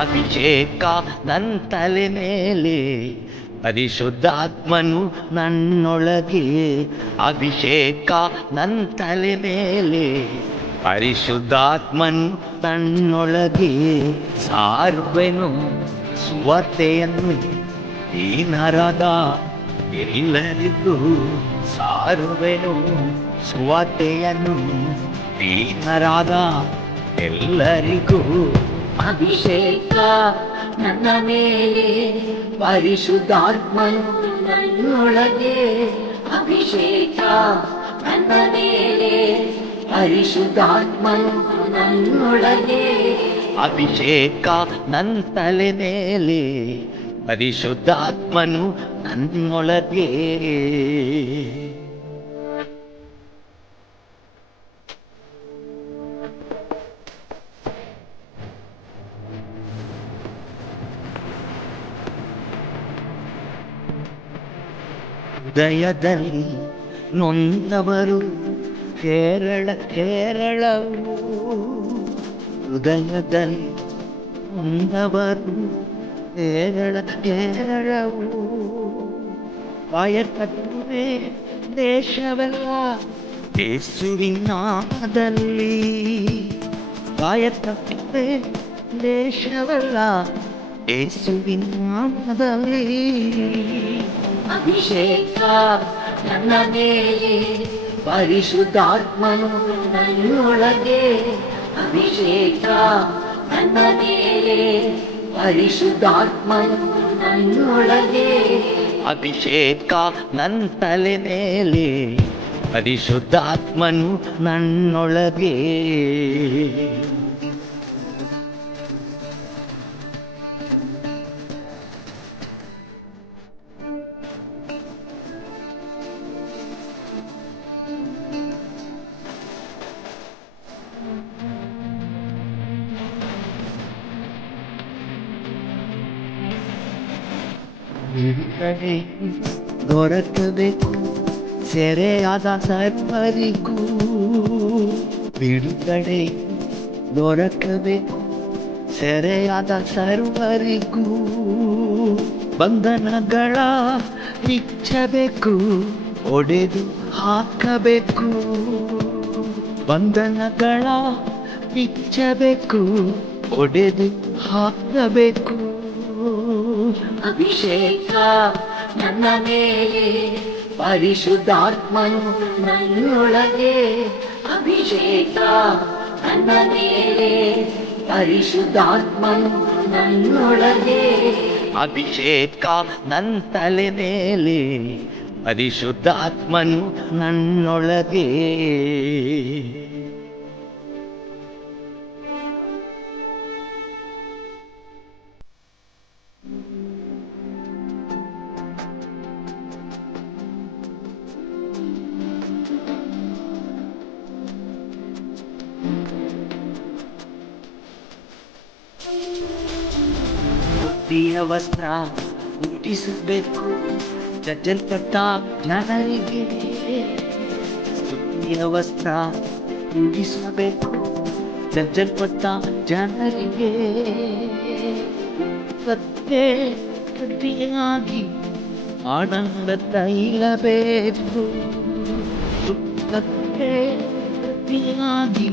ಅಭಿಷೇಕ ನನ್ನ ತಲೆ ಮೇಲೆ, ಪರಿಶುದ್ಧಾತ್ಮನು ನನ್ನೊಳಗೆ. ಅಭಿಷೇಕ ನನ್ನ ತಲೆ ಮೇಲೆ, ಪರಿಶುದ್ಧಾತ್ಮನು ನನ್ನೊಳಗೆ. ಸಾರುವೆನು ಸುವಾರ್ತೆಯನ್ನು ದೀನರಾದ ಎಲ್ಲರಿಗೂ. ಸಾರುವೆನು ಸುವಾರ್ತೆಯನ್ನು ದೀನರಾದ ಎಲ್ಲರಿಗೂ. ಅಭಿಷೇಕ ನನ್ನ ಮೇಲೆ, ಪರಿಶುದ್ಧಾತ್ಮನು ನನ್ನೊಳಗೆ. ಅಭಿಷೇಕ ನನ್ನ ಮೇಲೆ, ಪರಿಶುದ್ಧಾತ್ಮನು ನನ್ನೊಳಗೆ. ಅಭಿಷೇಕ ನನ್ನ ತಲೆ ಮೇಲೆ, ಪರಿಶುದ್ಧಾತ್ಮನು ನನ್ನೊಳಗೆ. ಹೃದಯದಲ್ಲಿ ನೊಂದವರು ಕೇರಳವು. ಹೃದಯದಲ್ಲಿ ನೊಂದವರು ಕೇರಳವು. ಕಾಯಕತ್ತುವೆ ದೇಶವೆಲ್ಲ ಯೇಸುವಿನ ನಾಮದಲ್ಲಿ. ಕಾಯಕತ್ತುವೆ ದೇಶವೆಲ್ಲ ಯೇಸುವಿನ ನಾಮದಲ್ಲಿ. ಅಭಿಷೇಕ ನನ್ನ ಮೇಲೆ, ಪರಿಶುದ್ಧಾತ್ಮನು ನನ್ನೊಳಗೆ. ಅಭಿಷೇಕ ನನ್ನ ಮೇಲೆ, ಪರಿಶುದ್ಧಾತ್ಮನು ನನ್ನೊಳಗೆ. ಅಭಿಷೇಕ ನನ್ನ ತಲೆ ಮೇಲೆ, ಪರಿಶುದ್ಧಾತ್ಮನು ನನ್ನೊಳಗೆ. ಬಿಡುಗಡೆ ದೊರಕಬೇಕು ಸೆರೆಯಾದ ಸರ್ವರಿಗೂ. ಬಿಡುಗಡೆ ದೊರಕಬೇಕು ಸೆರೆಯಾದ ಸರ್ವರಿಗೂ. ಬಂಧನಗಳ ಬಿಚ್ಚಬೇಕು, ಒಡೆದು ಹಾಕಬೇಕು. ಬಂಧನಗಳ ಬಿಚ್ಚಬೇಕು, ಒಡೆದು ಹಾಕಬೇಕು. ಅಭಿಷೇಕ ನನ್ನ ಮೇಲೆ, ಪರಿಶುದ್ಧಾತ್ಮನು ನನ್ನೊಳಗೆ. ಅಭಿಷೇಕ ನನ್ನ ಮೇಲೆ, ಪರಿಶುದ್ಧಾತ್ಮನು ನನ್ನೊಳಗೆ. ಅಭಿಷೇಕ ನನ್ನ ತಲೆ ಮೇಲೆ, ಪರಿಶುದ್ಧಾತ್ಮನು ನನ್ನೊಳಗೆ. ಸ್ತುತಿಯ ವಸ್ತ್ರ ಹುಟ್ಟಿಸಬೇಕು ಜಜ್ಜಲ್ಪಟ್ಟ ಜನರಿಗೆ. ಸ್ತುತಿಯ ವಸ್ತ್ರ ಹುಟ್ಟಿಸಬೇಕು ಜಜ್ಜಲ್ಪಟ್ಟ ಜನರಿಗೆ. ಕತ್ತಿಯಾಗಿ ಆನಂದ ತೈಲಬೇಕು. ಕತ್ತಿಯಾಗಿ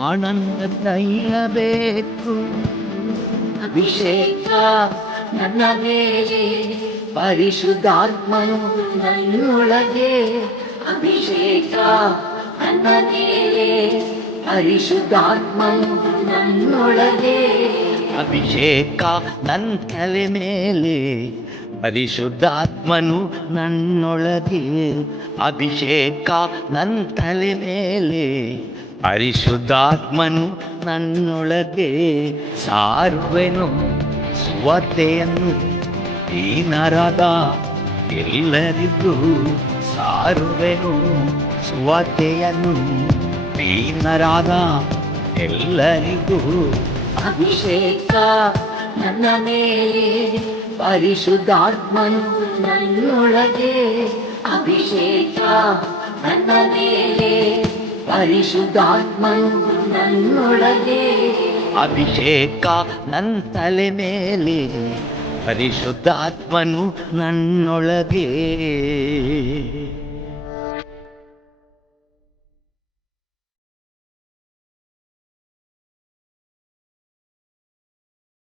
ಆನಂದ ತೈಲಬೇಕು. ಅಭಿಷೇಕ ನನ್ನ ಮೇಲೆ, ಪರಿಶುದ್ಧಾತ್ಮನು ನನ್ನೊಳಗೆ. ಅಭಿಷೇಕ ನನ್ನ ಮೇಲೆ, ಪರಿಶುದ್ಧಾತ್ಮನು ನನ್ನೊಳಗೆ. ಅಭಿಷೇಕ ನನ್ನ ತಲೆ ಮೇಲೆ, ಪರಿಶುದ್ಧಾತ್ಮನು ನನ್ನೊಳಗೆ. ಅಭಿಷೇಕ ನನ್ನ ತಲೆ ಮೇಲೆ, ಪರಿಶುದ್ಧಾತ್ಮನು ನನ್ನೊಳಗೆ. ಸಾರುವೆನು ಸುವಾರ್ತೆಯನ್ನು ದೀನರಾದ ಎಲ್ಲರಿಗೂ. ಸಾರುವೆನು ಸುವಾರ್ತೆಯನ್ನು ದೀನರಾದ ಎಲ್ಲರಿಗೂ. ಅಭಿಷೇಕ ನನ್ನ ಮೇಲೆ, ಪರಿಶುದ್ಧಾತ್ಮನು ನನ್ನೊಳಗೆ. ಅಭಿಷೇಕ ನನ್ನ ಮೇಲೆ, ಪರಿಶುದ್ಧಾತ್ಮನು ನನ್ನೊಳಗೆ. ಅಭಿಷೇಕ ನನ್ನ ತಲೆ ಮೇಲೆ, ಪರಿಶುದ್ಧಾತ್ಮನು ನನ್ನೊಳಗೆ.